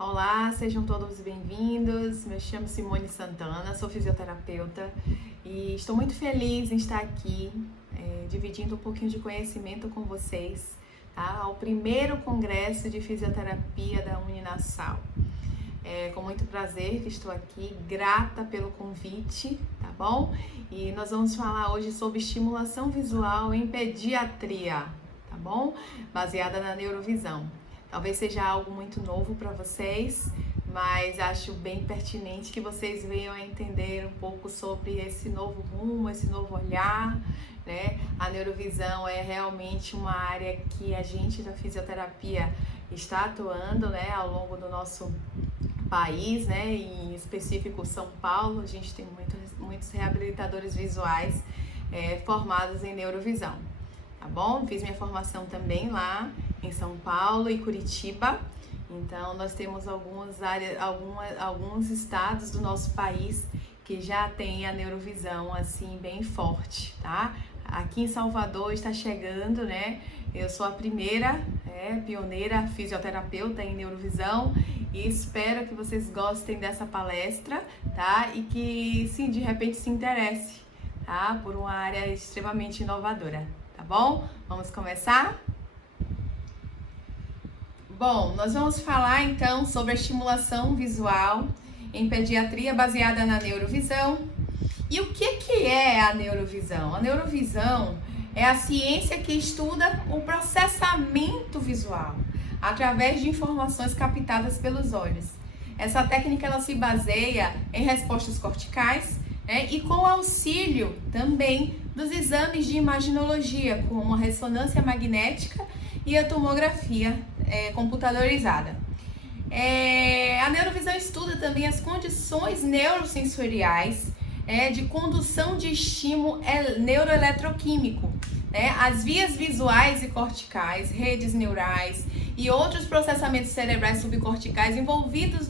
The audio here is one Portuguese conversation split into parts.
Olá, sejam todos bem-vindos. Me chamo Simone Santana, sou fisioterapeuta e estou muito feliz em estar aqui dividindo um pouquinho de conhecimento com vocês, tá? Ao primeiro congresso de fisioterapia da Uninasal. É com muito prazer que estou aqui, grata pelo convite, tá bom? E nós vamos falar hoje sobre estimulação visual em pediatria, tá bom? Baseada na neurovisão. Talvez seja algo muito novo para vocês, mas acho bem pertinente que vocês venham a entender um pouco sobre esse novo rumo, esse novo olhar, né? A neurovisão é realmente uma área que a gente da fisioterapia está atuando, né, ao longo do nosso país, né, em específico São Paulo. A gente tem muitos reabilitadores visuais formados em neurovisão, tá bom? Fiz minha formação também lá em São Paulo e Curitiba. Então nós temos alguns estados do nosso país que já tem a neurovisão assim bem forte, tá? Aqui em Salvador está chegando, né? Eu sou a primeira pioneira fisioterapeuta em neurovisão e espero que vocês gostem dessa palestra, tá? E que, sim, de repente se interesse, tá? Por uma área extremamente inovadora, tá bom? Vamos começar? Bom, nós vamos falar então sobre a estimulação visual em pediatria baseada na neurovisão. E o que é a neurovisão? A neurovisão é a ciência que estuda o processamento visual através de informações captadas pelos olhos. Essa técnica ela se baseia em respostas corticais, né, e com auxílio também dos exames de imaginologia, como a ressonância magnética e a tomografia computadorizada. A neurovisão estuda também as condições neurosensoriais de condução de estímulo neuroeletroquímico, né? As vias visuais e corticais, redes neurais e outros processamentos cerebrais subcorticais envolvidos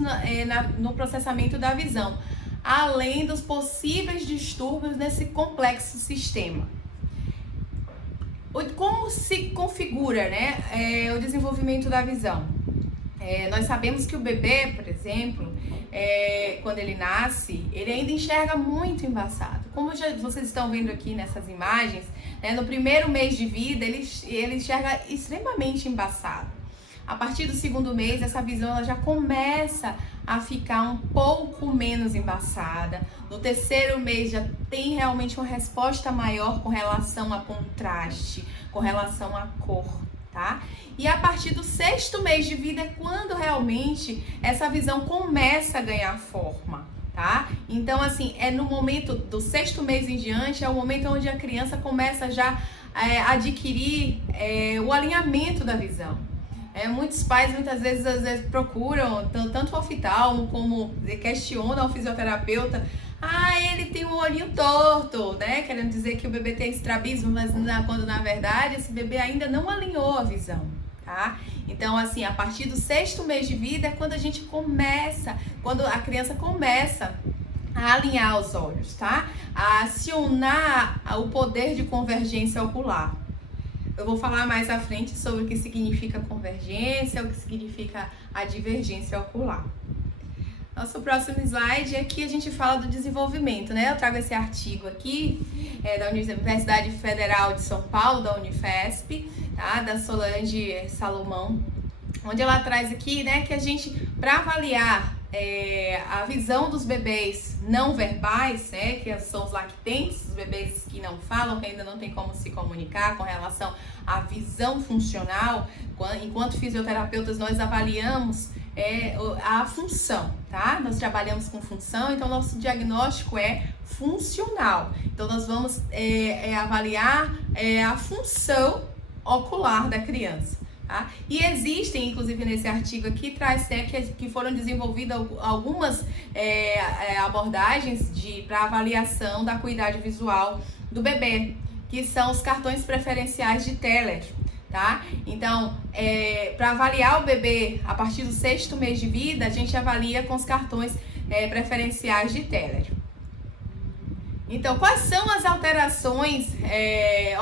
no processamento da visão, além dos possíveis distúrbios nesse complexo sistema. Como se configura, né, o desenvolvimento da visão? Nós sabemos que o bebê, por exemplo, quando ele nasce, ele ainda enxerga muito embaçado. Como vocês estão vendo aqui nessas imagens, né, no primeiro mês de vida, ele enxerga extremamente embaçado. A partir do segundo mês, essa visão ela já começa a ficar um pouco menos embaçada. No terceiro mês já tem realmente uma resposta maior com relação a contraste, com relação à cor, tá? E a partir do sexto mês de vida é quando realmente essa visão começa a ganhar forma, tá? Então, assim, no momento do sexto mês em diante, é o momento onde a criança começa já a adquirir o alinhamento da visão. Muitos pais muitas vezes procuram tanto o oftalmo como questionam o fisioterapeuta. Ele tem um olhinho torto, né? Querendo dizer que o bebê tem estrabismo, mas quando na verdade esse bebê ainda não alinhou a visão, tá? Então, assim, a partir do sexto mês de vida é quando quando a criança começa a alinhar os olhos, tá? A acionar o poder de convergência ocular. Eu vou falar mais à frente sobre o que significa convergência, o que significa a divergência ocular. Nosso próximo slide, aqui a gente fala do desenvolvimento, né? Eu trago esse artigo aqui da Universidade Federal de São Paulo, da Unifesp, tá? Da Solange Salomão, onde ela traz aqui, né, que a gente, para avaliar a visão dos bebês não verbais, né, que são os lactentes, os bebês que não falam, que ainda não tem como se comunicar com relação à visão funcional, enquanto fisioterapeutas nós avaliamos a função, tá? Nós trabalhamos com função, então nosso diagnóstico é funcional. Então nós vamos avaliar a função ocular da criança. Tá? E existem, inclusive nesse artigo aqui, traz que foram desenvolvidas algumas abordagens para avaliação da acuidade visual do bebê, que são os cartões preferenciais de Teller, tá? Então, para avaliar o bebê a partir do sexto mês de vida, a gente avalia com os cartões preferenciais de Teller. Então, quais são as alterações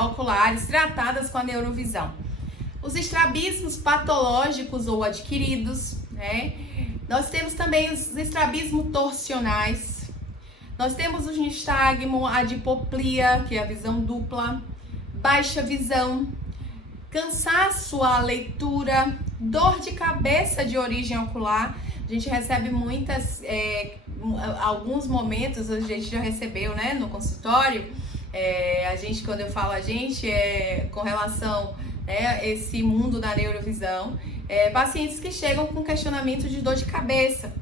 oculares tratadas com a neurovisão? Os estrabismos patológicos ou adquiridos, né? Nós temos também os estrabismos torsionais. Nós temos o nistagmo, a dipoplia, que é a visão dupla, baixa visão, cansaço à leitura, dor de cabeça de origem ocular. A gente recebe alguns momentos, a gente já recebeu, né, no consultório. Quando eu falo a gente, com relação a esse mundo da neurovisão, pacientes que chegam com questionamento de dor de cabeça,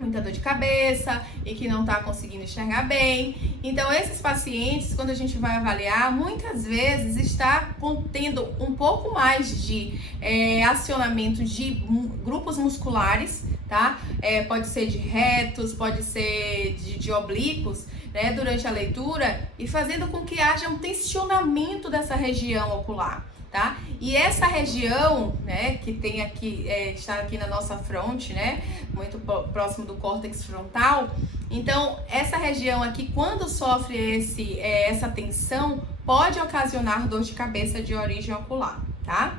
muita dor de cabeça e que não está conseguindo enxergar bem. Então, esses pacientes, quando a gente vai avaliar, muitas vezes está contendo um pouco mais de acionamento de grupos musculares, tá? Pode ser de retos, pode ser de oblíquos, né, durante a leitura, e fazendo com que haja um tensionamento dessa região ocular. Tá? E essa região, né, que tem aqui, está aqui na nossa fronte, né, muito próximo do córtex frontal. Então, essa região aqui, quando sofre essa tensão, pode ocasionar dor de cabeça de origem ocular, tá?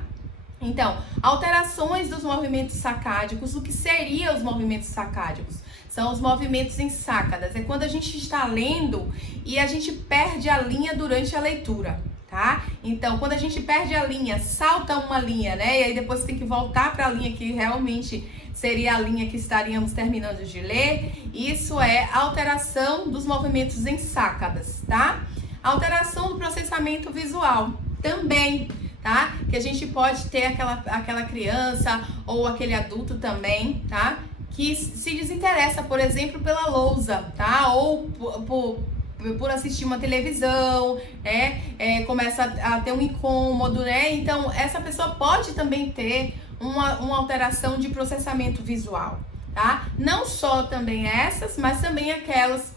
Então, alterações dos movimentos sacádicos. O que seriam os movimentos sacádicos? São os movimentos em sácadas. É quando a gente está lendo e a gente perde a linha durante a leitura. Tá? Então, quando a gente perde a linha, salta uma linha, né? E aí depois tem que voltar para a linha que realmente seria a linha que estaríamos terminando de ler. Isso é alteração dos movimentos em sácadas, tá? Alteração do processamento visual também, tá? Que a gente pode ter aquela criança ou aquele adulto também, tá? Que se desinteressa, por exemplo, pela lousa, tá? Ou por assistir uma televisão, né? Começa a ter um incômodo, né? Então, essa pessoa pode também ter uma alteração de processamento visual, tá? Não só também essas, mas também aquelas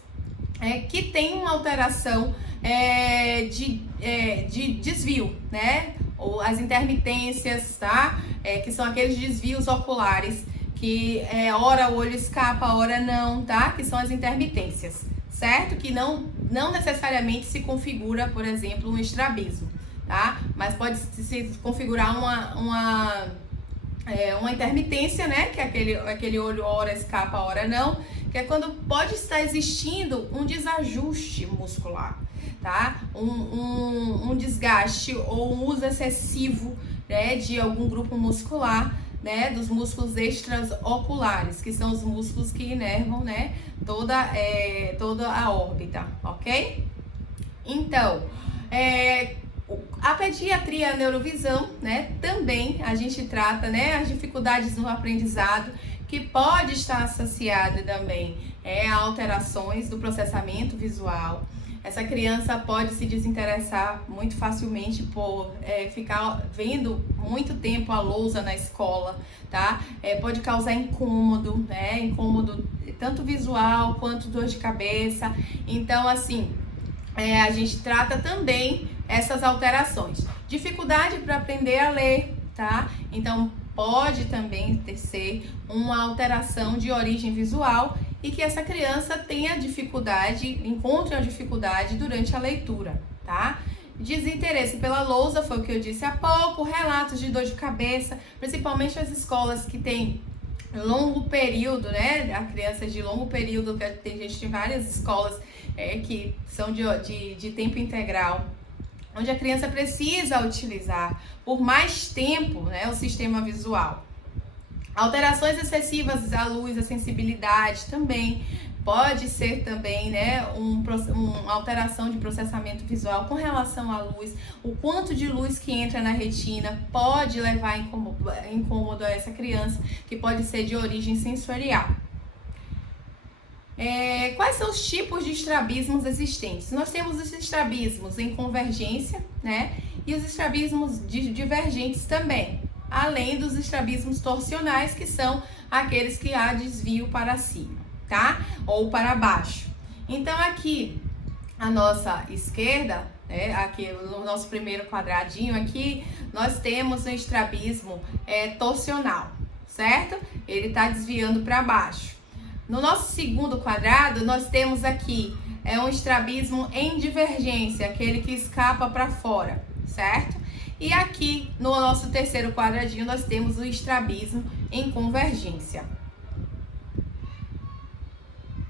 que tem uma alteração de desvio, né? Ou as intermitências, tá? Que são aqueles desvios oculares que ora o olho escapa, ora não, tá? Que são as intermitências, certo? Que não necessariamente se configura, por exemplo, um estrabismo, tá? Mas pode se configurar uma intermitência, né? Que é aquele olho ora escapa, ora não, que é quando pode estar existindo um desajuste muscular, tá? Um desgaste ou um uso excessivo, né, de algum grupo muscular, né, dos músculos extraoculares, que são os músculos que inervam, né, toda a órbita, ok? Então, a pediatria, a neurovisão, né, também a gente trata, né, as dificuldades no aprendizado, que pode estar associado também a alterações do processamento visual. Essa criança pode se desinteressar muito facilmente por ficar vendo muito tempo a lousa na escola, tá? Pode causar incômodo, né? Incômodo tanto visual quanto dor de cabeça. Então, assim, a gente trata também essas alterações. Dificuldade para aprender a ler, tá? Então, pode também ser uma alteração de origem visual e que essa criança tenha dificuldade, encontre a dificuldade durante a leitura, tá? Desinteresse pela lousa, foi o que eu disse há pouco, relatos de dor de cabeça, principalmente as escolas que têm longo período, né? A criança de longo período, que tem gente de várias escolas que são de tempo integral, onde a criança precisa utilizar por mais tempo, né, o sistema visual. Alterações excessivas à luz, à sensibilidade também pode ser também, né, uma alteração de processamento visual com relação à luz. O quanto de luz que entra na retina pode levar incômodo a essa criança, que pode ser de origem sensorial. Quais são os tipos de estrabismos existentes? Nós temos os estrabismos em convergência, né, e os estrabismos divergentes também, além dos estrabismos torsionais, que são aqueles que há desvio para cima, tá? Ou para baixo. Então, aqui, à nossa esquerda, aqui no nosso primeiro quadradinho aqui, nós temos um estrabismo torsional, certo? Ele está desviando para baixo. No nosso segundo quadrado, nós temos aqui um estrabismo em divergência, aquele que escapa para fora, certo? E aqui no nosso terceiro quadradinho nós temos o estrabismo em convergência.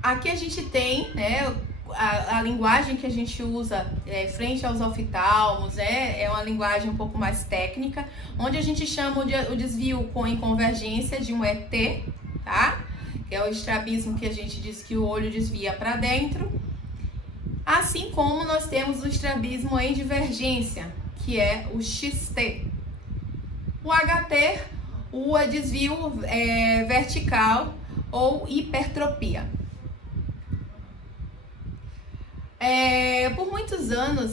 Aqui a gente tem, né, a linguagem que a gente usa frente aos oftalmos, é uma linguagem um pouco mais técnica, onde a gente chama o desvio em convergência de um ET, tá? Que é o estrabismo que a gente diz que o olho desvia para dentro. Assim como nós temos o estrabismo em divergência, que é o XT. O HT, o desvio vertical ou hipertropia. Por muitos anos,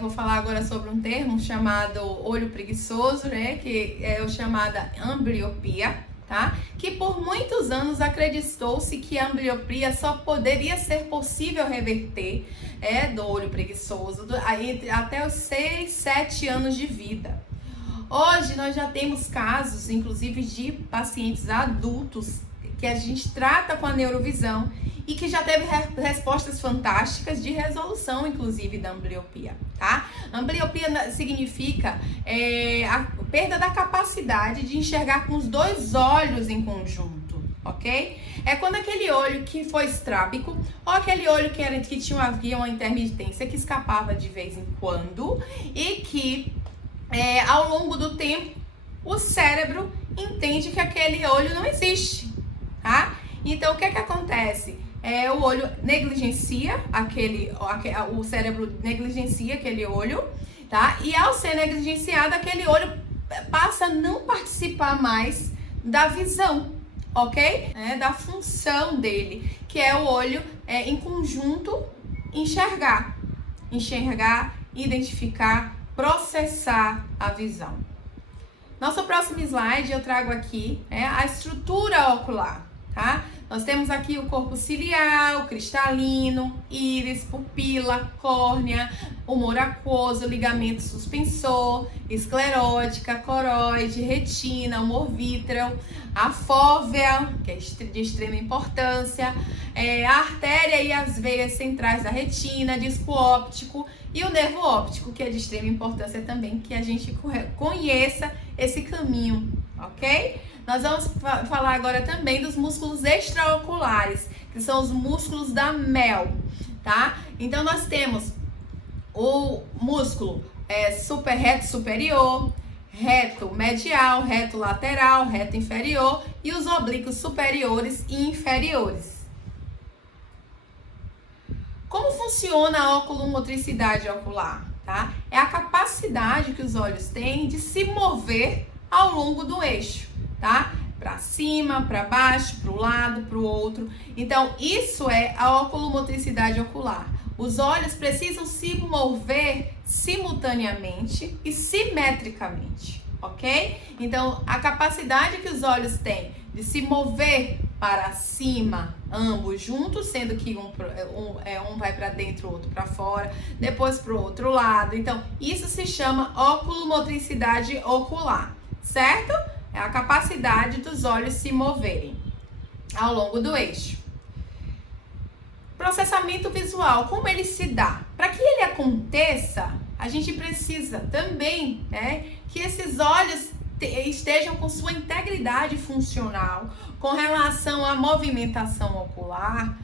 vou falar agora sobre um termo chamado olho preguiçoso, né, que é o chamado ambliopia, tá? Que por muitos anos acreditou-se que a ambliopia só poderia ser possível reverter do olho preguiçoso até os 6, 7 anos de vida. Hoje nós já temos casos, inclusive, de pacientes adultos que a gente trata com a neurovisão e que já teve respostas fantásticas de resolução, inclusive, da ambliopia, tá? Ambliopia significa a perda da capacidade de enxergar com os dois olhos em conjunto, ok? É quando aquele olho que foi estrábico ou aquele olho que havia uma intermitência que escapava de vez em quando e que, ao longo do tempo, o cérebro entende que aquele olho não existe, tá? Então, o que acontece? O olho negligencia o cérebro negligencia aquele olho, tá? E ao ser negligenciado, aquele olho passa a não participar mais da visão, ok? Da função dele, que é o olho em conjunto enxergar, identificar, processar a visão. Nosso próximo slide eu trago aqui a estrutura ocular, tá? Nós temos aqui o corpo ciliar, o cristalino, íris, pupila, córnea, humor aquoso, ligamento suspensor, esclerótica, coroide, retina, humor vítreo, a fóvea, que é de extrema importância, a artéria e as veias centrais da retina, disco óptico e o nervo óptico, que é de extrema importância também, que a gente conheça esse caminho, ok? Nós vamos falar agora também dos músculos extraoculares, que são os músculos da mel, tá? Então, nós temos o músculo reto superior, reto medial, reto lateral, reto inferior e os oblíquos superiores e inferiores. Como funciona a oculomotricidade ocular? Tá? É a capacidade que os olhos têm de se mover ao longo do eixo, tá? Para cima, para baixo, para o lado, para o outro. Então, isso é a oculomotricidade ocular. Os olhos precisam se mover simultaneamente e simetricamente, ok? Então, a capacidade que os olhos têm de se mover para cima, ambos juntos, sendo que um vai para dentro, o outro para fora, depois para o outro lado. Então, isso se chama oculomotricidade ocular, certo? É a capacidade dos olhos se moverem ao longo do eixo. Processamento visual, como ele se dá? Para que ele aconteça, a gente precisa também, que esses olhos estejam com sua integridade funcional com relação à movimentação ocular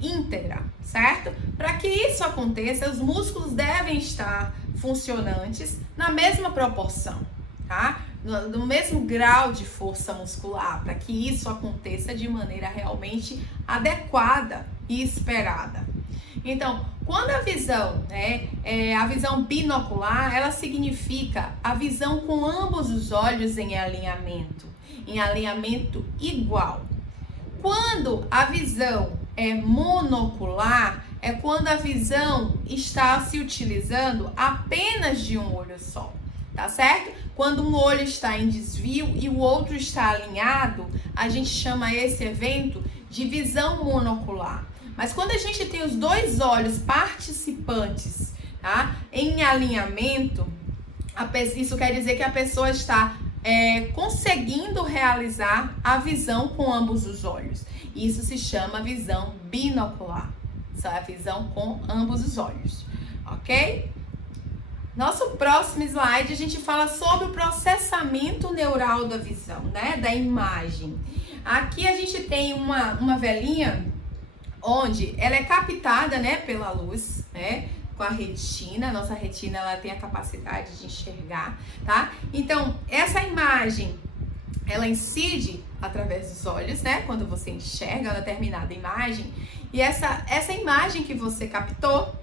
íntegra, certo? Para que isso aconteça, os músculos devem estar funcionantes na mesma proporção, tá? No mesmo grau de força muscular, para que isso aconteça de maneira realmente adequada e esperada. Então, quando a visão, a visão binocular, ela significa a visão com ambos os olhos em alinhamento igual. Quando a visão é monocular, é quando a visão está se utilizando apenas de um olho só, tá certo? Quando um olho está em desvio e o outro está alinhado, a gente chama esse evento de visão monocular. Mas quando a gente tem os dois olhos participantes, tá, em alinhamento, isso quer dizer que a pessoa está conseguindo realizar a visão com ambos os olhos. Isso se chama visão binocular. Isso é a visão com ambos os olhos, ok? Nosso próximo slide, a gente fala sobre o processamento neural da visão, né? Da imagem. Aqui a gente tem uma velinha onde ela é captada, né, pela luz, né? Com a retina. Nossa retina, ela tem a capacidade de enxergar, tá? Então, essa imagem, ela incide através dos olhos, né? Quando você enxerga uma determinada imagem. E essa imagem que você captou,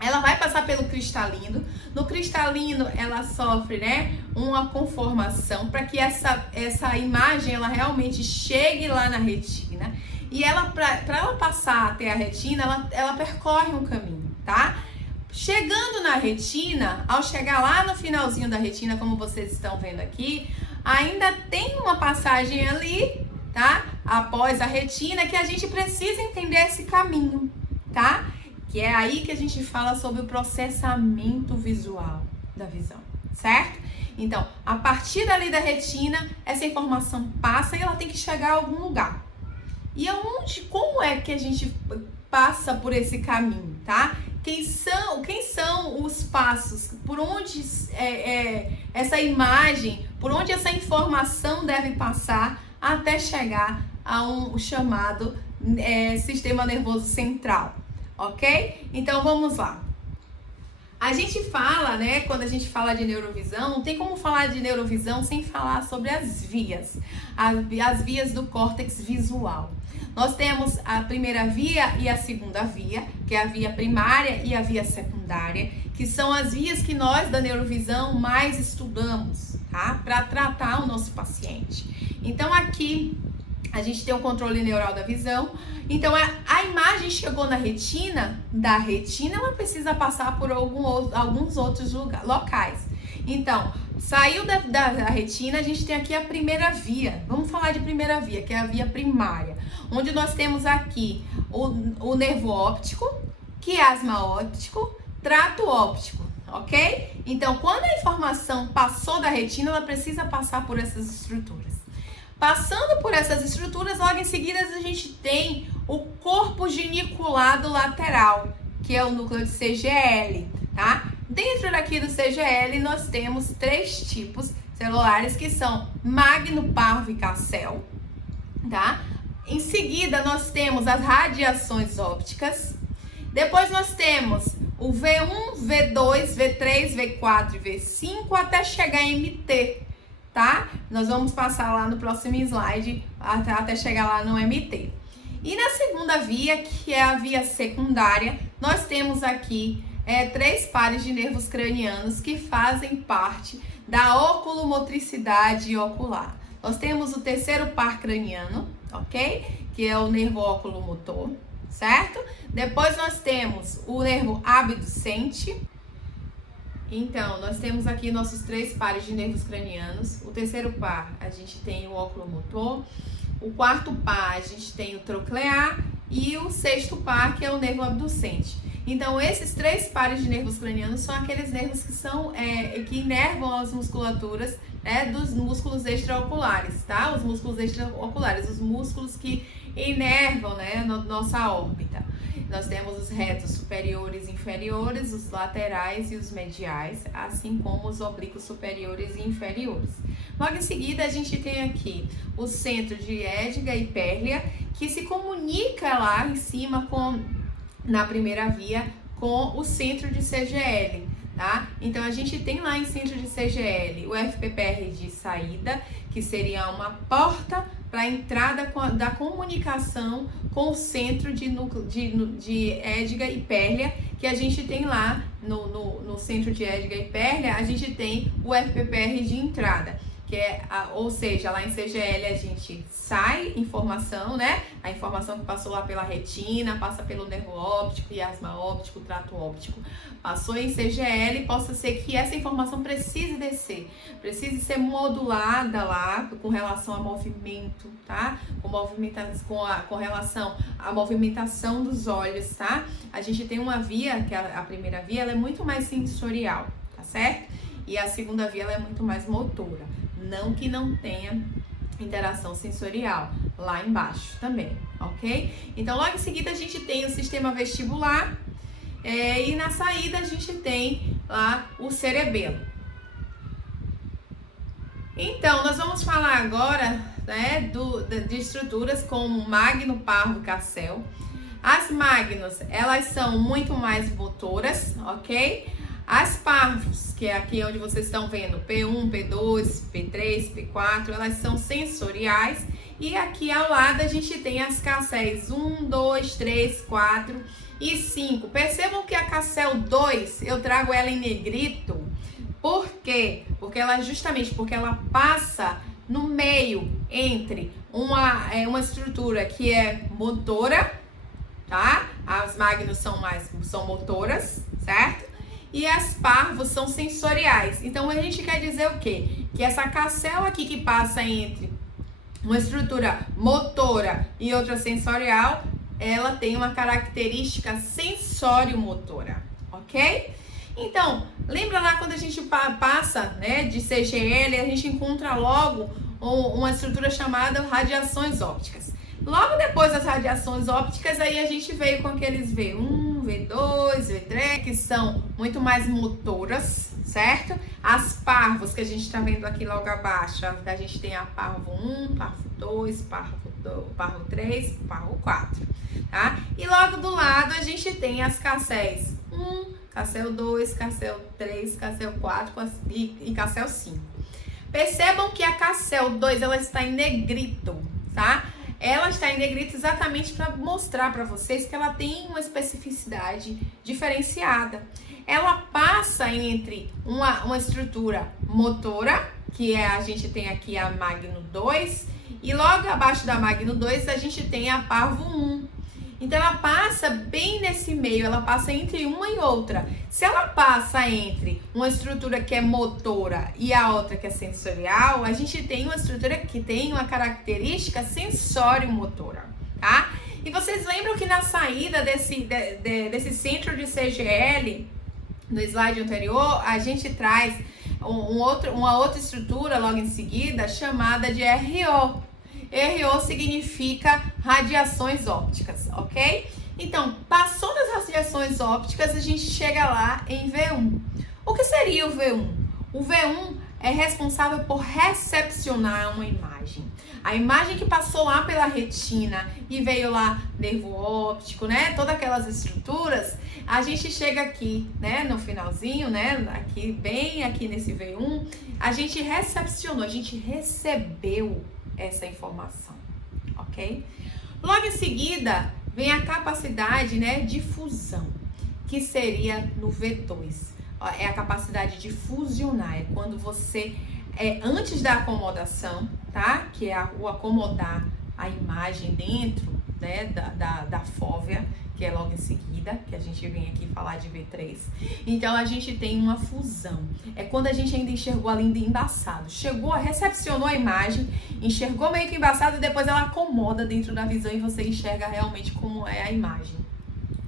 ela vai passar pelo cristalino. No cristalino, ela sofre, né, uma conformação para que essa imagem ela realmente chegue lá na retina. E ela, para ela passar até a retina, ela percorre um caminho, tá? Chegando na retina, ao chegar lá no finalzinho da retina, como vocês estão vendo aqui, ainda tem uma passagem ali, tá? Após a retina, que a gente precisa entender esse caminho, tá? Que é aí que a gente fala sobre o processamento visual da visão, certo? Então, a partir dali da retina, essa informação passa e ela tem que chegar a algum lugar. E como é que a gente passa por esse caminho, tá? Quem são os passos, por onde essa imagem, por onde essa informação deve passar até chegar a um chamado sistema nervoso central. Ok? Então vamos lá. A gente fala, né, quando a gente fala de neurovisão, não tem como falar de neurovisão sem falar sobre as vias do córtex visual. Nós temos a primeira via e a segunda via, que é a via primária e a via secundária, que são as vias que nós da neurovisão mais estudamos, tá? Para tratar o nosso paciente. Então aqui a gente tem o controle neural da visão. Então, a imagem chegou na retina, da retina ela precisa passar por alguns outros locais. Então, saiu da retina, a gente tem aqui a primeira via. Vamos falar de primeira via, que é a via primária. Onde nós temos aqui o nervo óptico, quiasma óptico, trato óptico, ok? Então, quando a informação passou da retina, ela precisa passar por essas estruturas. Passando por essas estruturas, logo em seguida a gente tem o corpo geniculado lateral, que é o núcleo de CGL, tá? Dentro daqui do CGL nós temos 3 tipos celulares que são magno, parvo e cassel, tá? Em seguida nós temos as radiações ópticas. Depois nós temos o V1, V2, V3, V4 e V5 até chegar em MT. Tá? Nós vamos passar lá no próximo slide até chegar lá no MT. E na segunda via, que é a via secundária, nós temos aqui 3 pares de nervos cranianos que fazem parte da oculomotricidade ocular. Nós temos o terceiro par craniano, ok? Que é o nervo oculomotor, certo? Depois nós temos o nervo abducente. Então, nós temos aqui nossos 3 pares de nervos cranianos. O terceiro par, a gente tem o oculomotor. O quarto par, a gente tem o troclear. E o sexto par, que é o nervo abducente. Então, esses 3 pares de nervos cranianos são aqueles nervos que inervam as musculaturas, né, dos músculos extraoculares, tá? Os músculos extraoculares, os músculos que inervam, né, nossa órbita. Nós temos os retos superiores e inferiores, os laterais e os mediais, assim como os oblíquos superiores e inferiores. Logo em seguida, a gente tem aqui o centro de Edgar e Pérlia, que se comunica lá em cima na primeira via com o centro de CGL, tá? Então, a gente tem lá em centro de CGL o FPPR de saída, que seria uma porta para a entrada da comunicação com o centro de Edgar e Pérlia, que a gente tem lá no centro de Edgar e Pérlia, a gente tem o FPPR de entrada, que ou seja, lá em CGL a gente sai informação, né? A informação que passou lá pela retina, passa pelo nervo óptico, quiasma óptico, trato óptico, passou em CGL, possa ser que essa informação precise descer, precise ser modulada lá com relação ao movimento, tá? Com relação à movimentação dos olhos, tá? A gente tem uma via, que a primeira via, ela é muito mais sensorial, tá certo? E a segunda via, ela é muito mais motora. Não que não tenha interação sensorial lá embaixo também, ok? Então, logo em seguida, a gente tem o sistema vestibular e na saída a gente tem lá o cerebelo. Então, nós vamos falar agora, né, de estruturas como magno, parvo, cassel. As magnos, elas são muito mais motoras, ok? As parvos, que é aqui onde vocês estão vendo, P1, P2, P3, P4, elas são sensoriais. E aqui ao lado a gente tem as casséis 1, 2, 3, 4 e 5. Percebam que a cassel 2, eu trago ela em negrito. Por quê? Porque ela passa no meio entre uma estrutura que é motora, tá? As magnos são motoras, certo? E as parvos são sensoriais. Então a gente quer dizer o quê? Que essa cassel aqui que passa entre uma estrutura motora e outra sensorial, ela tem uma característica sensório-motora, ok? Então, lembra lá quando a gente passa, né, de CGL, a gente encontra logo uma estrutura chamada radiações ópticas. Logo depois das radiações ópticas, aí a gente veio com aqueles V1, V2, V3, que são muito mais motoras, certo? As parvos, que a gente tá vendo aqui logo abaixo, a gente tem a parvo 1, parvo 2, parvo 3, parvo 4, tá? E logo do lado a gente tem as casséis 1, cassel 2, cassel 3, cassel 4 e cassel 5. Percebam que a cassel 2, ela está em negrito, tá? Ela está em negrito exatamente para mostrar para vocês que ela tem uma especificidade diferenciada. Ela passa entre uma estrutura motora, que a gente tem aqui a magno 2, e logo abaixo da magno 2 a gente tem a parvo 1. Então ela passa bem nesse meio, ela passa entre uma e outra. Se ela passa entre uma estrutura que é motora e a outra que é sensorial, a gente tem uma estrutura que tem uma característica sensório-motora, tá? E vocês lembram que na saída desse centro de CGL, no slide anterior, a gente traz uma outra estrutura logo em seguida chamada de RO. RO significa radiações ópticas, ok? Então, passou das radiações ópticas, a gente chega lá em V1. O que seria o V1? O V1 é responsável por recepcionar uma imagem. A imagem que passou lá pela retina e veio lá nervo óptico, né? Todas aquelas estruturas, a gente chega aqui, né? No finalzinho, né? Aqui, bem aqui nesse V1, a gente recepcionou, a gente recebeu essa informação, ok? Logo em seguida, vem a capacidade, né, de fusão, que seria no V2. É a capacidade de fusionar, é quando você, antes da acomodação, tá? Que é o acomodar a imagem dentro, né, da fóvea, que é logo em seguida, que a gente vem aqui falar de V3. Então, a gente tem uma fusão. É quando a gente ainda enxergou ali embaçado. Chegou, recepcionou a imagem, enxergou meio que embaçado e depois ela acomoda dentro da visão e você enxerga realmente como é a imagem,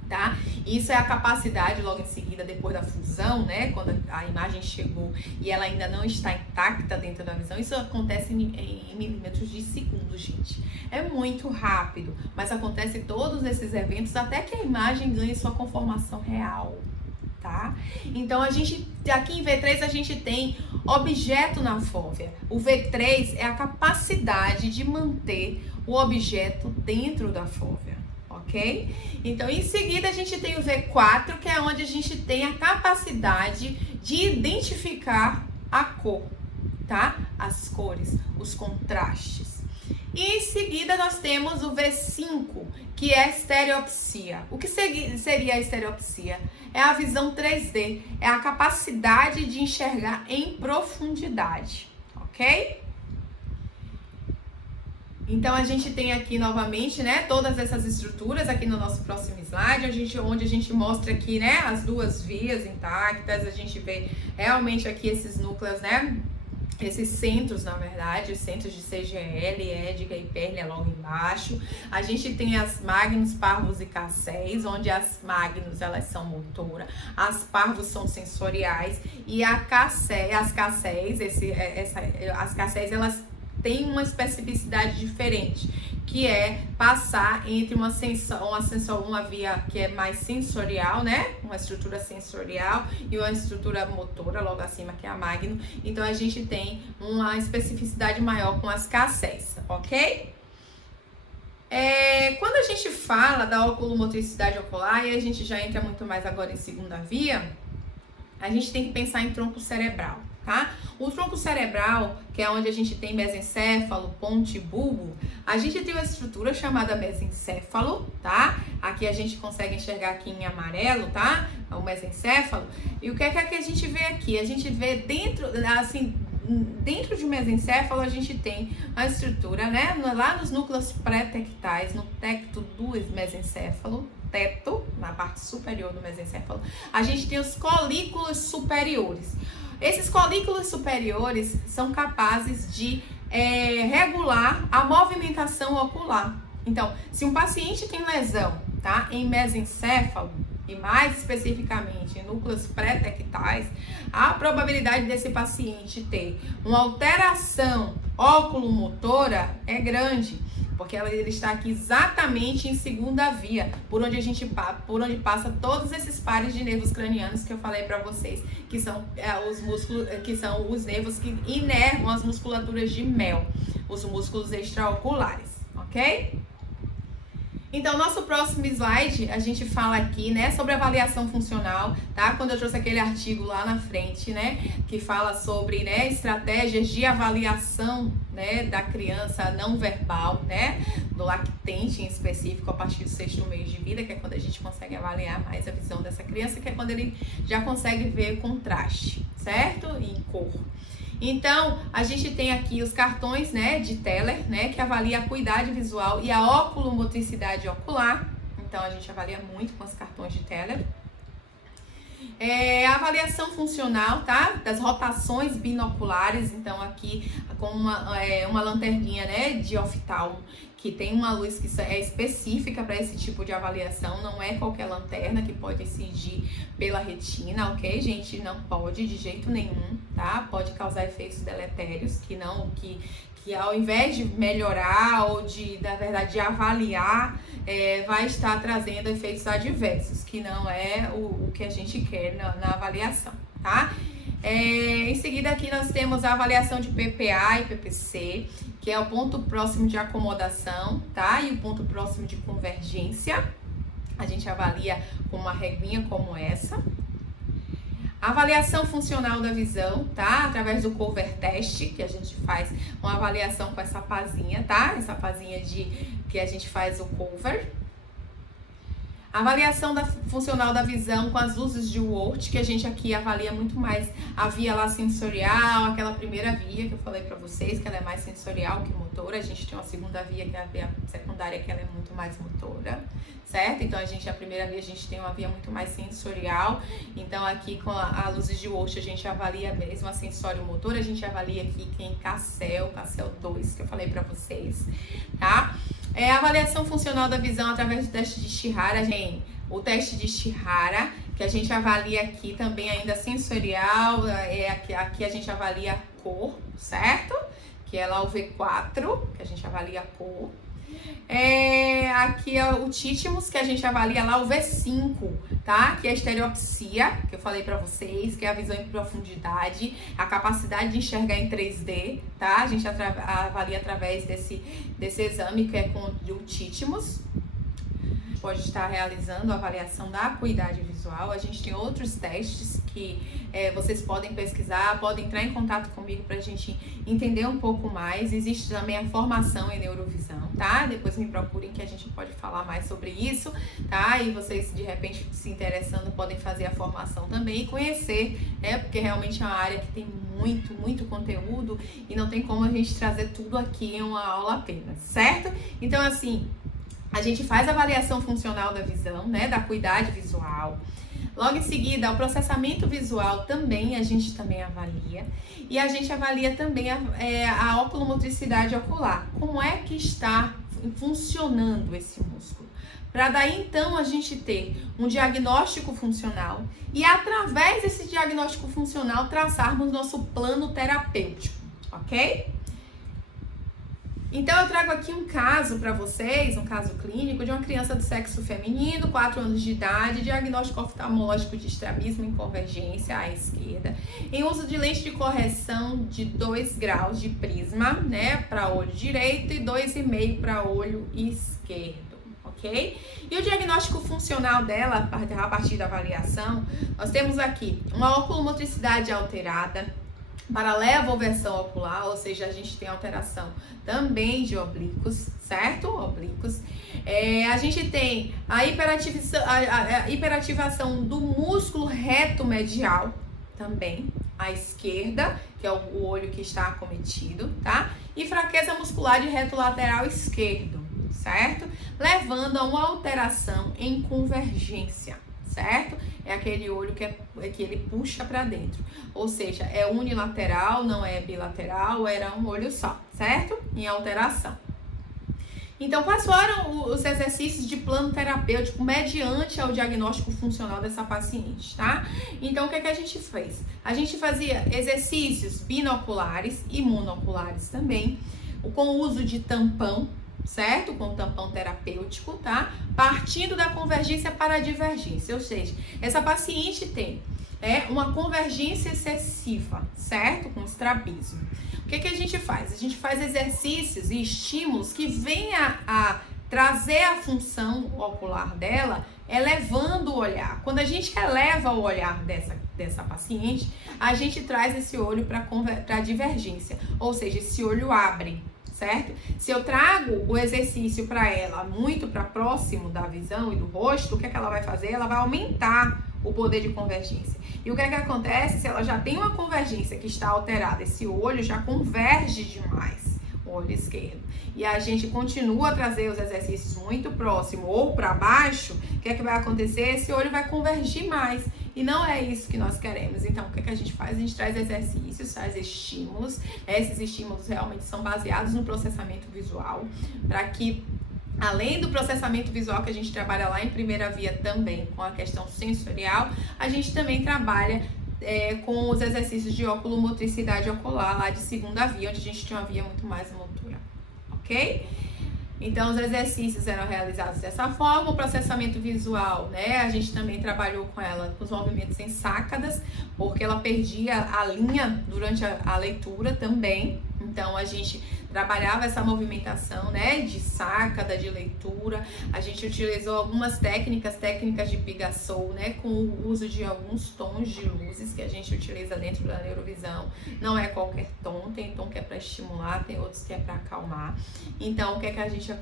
tá? Isso é a capacidade logo em seguida, depois da fusão, né? Quando a imagem chegou e ela ainda não está intacta dentro da visão. Isso acontece em milímetros de segundo, gente. É muito rápido, mas acontece todos esses eventos até que a imagem ganhe sua conformação real, tá? Então, aqui em V3 a gente tem objeto na fóvea. O V3 é a capacidade de manter o objeto dentro da fóvea. Ok? Então, em seguida, a gente tem o V4, que é onde a gente tem a capacidade de identificar a cor, tá? As cores, os contrastes. E em seguida, nós temos o V5, que é a estereopsia. O que seria a estereopsia? É a visão 3D, é a capacidade de enxergar em profundidade, ok? Então, a gente tem aqui novamente, né, todas essas estruturas aqui no nosso próximo slide, onde a gente mostra aqui, né, as duas vias intactas, a gente vê realmente aqui esses núcleos, né, esses centros, na verdade, os centros de CGL, Edgar e Perle logo embaixo. A gente tem as magnos, parvos e casséis, onde as magnos, elas são motora, as parvos são sensoriais e as casséis, elas tem uma especificidade diferente, que é passar entre uma via que é mais sensorial, né? Uma estrutura sensorial e uma estrutura motora, logo acima, que é a magno. Então, a gente tem uma especificidade maior com as K6, ok? Quando a gente fala da oculomotricidade ocular, e a gente já entra muito mais agora em segunda via, a gente tem que pensar em tronco cerebral, tá? O tronco cerebral, que é onde a gente tem mesencéfalo, ponte e bulbo, a gente tem uma estrutura chamada mesencéfalo, tá? Aqui a gente consegue enxergar aqui em amarelo, tá? O mesencéfalo. E o que é que a gente vê aqui? A gente vê dentro, assim, dentro de mesencéfalo a gente tem a estrutura, né? Lá nos núcleos pré-tectais, no tecto do mesencéfalo, teto, na parte superior do mesencéfalo, a gente tem os colículos superiores. Esses colículos superiores são capazes de regular a movimentação ocular. Então, se um paciente tem lesão, tá, em mesencéfalo, e mais especificamente em núcleos pré-tectais, a probabilidade desse paciente ter uma alteração oculomotora é grande, porque ele está aqui exatamente em segunda via, por onde passa todos esses pares de nervos cranianos que eu falei para vocês, que são os músculos, que são os nervos que inervam as musculaturas de Mel, os músculos extraoculares, ok? Então, nosso próximo slide, a gente fala aqui, né, sobre avaliação funcional, tá? Quando eu trouxe aquele artigo lá na frente, né, que fala sobre, né, estratégias de avaliação, né, da criança não verbal, né, do lactente em específico, a partir do 6º mês de vida, que é quando a gente consegue avaliar mais a visão dessa criança, que é quando ele já consegue ver contraste, certo? Em cor. Então, a gente tem aqui os cartões, né, de Teller, né, que avalia a acuidade visual e a oculomotricidade ocular. Então, a gente avalia muito com os cartões de Teller. A avaliação funcional, tá? Das rotações binoculares. Então, aqui com uma lanterninha, né, de oftalmo, que tem uma luz que é específica para esse tipo de avaliação, não é qualquer lanterna que pode incidir pela retina, ok, gente? Não pode de jeito nenhum, tá? Pode causar efeitos deletérios, que ao invés de melhorar ou na verdade, de avaliar, vai estar trazendo efeitos adversos, que não é o que a gente quer na avaliação, tá? Em seguida aqui nós temos a avaliação de PPA e PPC, que é o ponto próximo de acomodação, tá? E o ponto próximo de convergência. A gente avalia com uma reguinha como essa. A avaliação funcional da visão, tá? Através do cover test, que a gente faz uma avaliação com essa pazinha, tá? Essa pazinha que a gente faz o cover. Avaliação funcional da visão com as luzes de Wort, que a gente aqui avalia muito mais a via lá sensorial, aquela primeira via que eu falei pra vocês, que ela é mais sensorial que motora. A gente tem uma segunda via, que é a via secundária, que ela é muito mais motora, certo? Então, a primeira via, a gente tem uma via muito mais sensorial. Então, aqui com a luzes de Wort, a gente avalia mesmo a sensório-motora. A gente avalia aqui quem Cassel 2, que eu falei pra vocês, tá? A avaliação funcional da visão através do teste de Shihara, o teste de Shihara, que a gente avalia aqui também ainda sensorial, aqui a gente avalia a cor, certo? Que é lá o V4, que a gente avalia a cor. Aqui é o Titmus, que a gente avalia lá o V5, tá? Que é a estereopsia, que eu falei pra vocês, que é a visão em profundidade, a capacidade de enxergar em 3D, tá? A gente avalia através desse exame, que é com o Titmus. Pode estar realizando a avaliação da acuidade visual. A gente tem outros testes que vocês podem pesquisar, podem entrar em contato comigo para a gente entender um pouco mais. Existe também a formação em neurovisão, tá? Depois me procurem que a gente pode falar mais sobre isso, tá? E vocês, de repente, se interessando, podem fazer a formação também e conhecer, né? Porque realmente é uma área que tem muito, muito conteúdo e não tem como a gente trazer tudo aqui em uma aula apenas, certo? Então, assim, a gente faz a avaliação funcional da visão, né, da acuidade visual. Logo em seguida, o processamento visual também, a gente também avalia. E a gente avalia também a oculomotricidade ocular. Como é que está funcionando esse músculo? Para daí, então, a gente ter um diagnóstico funcional e, através desse diagnóstico funcional, traçarmos nosso plano terapêutico, ok? Então eu trago aqui um caso para vocês, um caso clínico de uma criança do sexo feminino, 4 anos de idade, diagnóstico oftalmológico de estrabismo em convergência à esquerda, em uso de lente de correção de 2 graus de prisma, né, para olho direito e 2,5 para olho esquerdo, ok? E o diagnóstico funcional dela, a partir da avaliação, nós temos aqui uma oculomotricidade alterada, paralela versão ocular, ou seja, a gente tem alteração também de oblíquos, certo? Oblíquos. A gente tem a hiperativação do músculo reto medial também, à esquerda, que é o olho que está acometido, tá? E fraqueza muscular de reto lateral esquerdo, certo? Levando a uma alteração em convergência, certo? É aquele olho que ele puxa para dentro, ou seja, é unilateral, não é bilateral, era um olho só, certo? Em alteração. Então, quais foram os exercícios de plano terapêutico mediante ao diagnóstico funcional dessa paciente, tá? Então, o que a gente fez? A gente fazia exercícios binoculares e monoculares também, com o uso de tampão, certo? Com tampão terapêutico, tá? Partindo da convergência para a divergência, ou seja, essa paciente tem uma convergência excessiva, certo? Com estrabismo. O que a gente faz? A gente faz exercícios e estímulos que venham a trazer a função ocular dela, elevando o olhar. Quando a gente eleva o olhar dessa paciente, a gente traz esse olho para a divergência, ou seja, esse olho abre, certo? Se eu trago o exercício para ela muito para próximo da visão e do rosto, o que ela vai fazer? Ela vai aumentar o poder de convergência. E o que acontece se ela já tem uma convergência que está alterada? Esse olho já converge demais, o olho esquerdo. E a gente continua a trazer os exercícios muito próximo ou para baixo, o que vai acontecer? Esse olho vai convergir mais. E não é isso que nós queremos. Então, o que a gente faz? A gente traz exercícios, traz estímulos. Esses estímulos realmente são baseados no processamento visual, para que, além do processamento visual que a gente trabalha lá em primeira via também, com a questão sensorial, a gente também trabalha com os exercícios de oculomotricidade ocular lá de segunda via, onde a gente tem uma via muito mais motora, ok? Então, os exercícios eram realizados dessa forma. O processamento visual, né? A gente também trabalhou com ela com os movimentos em sácadas, porque ela perdia a linha durante a leitura também. Então, a gente trabalhava essa movimentação, né, de sácada, de leitura. A gente utilizou algumas técnicas de Pigassou, né, com o uso de alguns tons de luzes que a gente utiliza dentro da neurovisão. Não é qualquer tom, tem tom que é para estimular, tem outros que é para acalmar. Então, o que a gente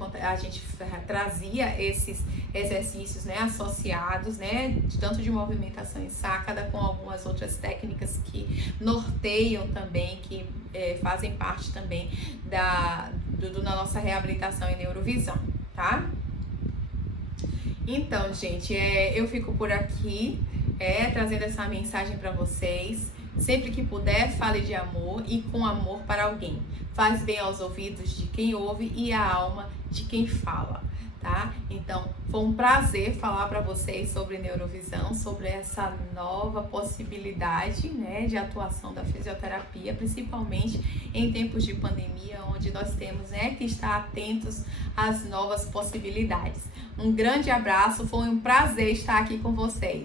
trazia esses exercícios, né, associados, né, tanto de movimentação em sácada com algumas outras técnicas que norteiam também, que fazem parte também da nossa reabilitação em neurovisão, tá? Então, gente, eu fico por aqui, trazendo essa mensagem para vocês. Sempre que puder, fale de amor e com amor para alguém. Faz bem aos ouvidos de quem ouve e à alma de quem fala, tá? Então, foi um prazer falar para vocês sobre neurovisão, sobre essa nova possibilidade, né, de atuação da fisioterapia, principalmente em tempos de pandemia, onde nós temos, né, que estar atentos às novas possibilidades. Um grande abraço, foi um prazer estar aqui com vocês.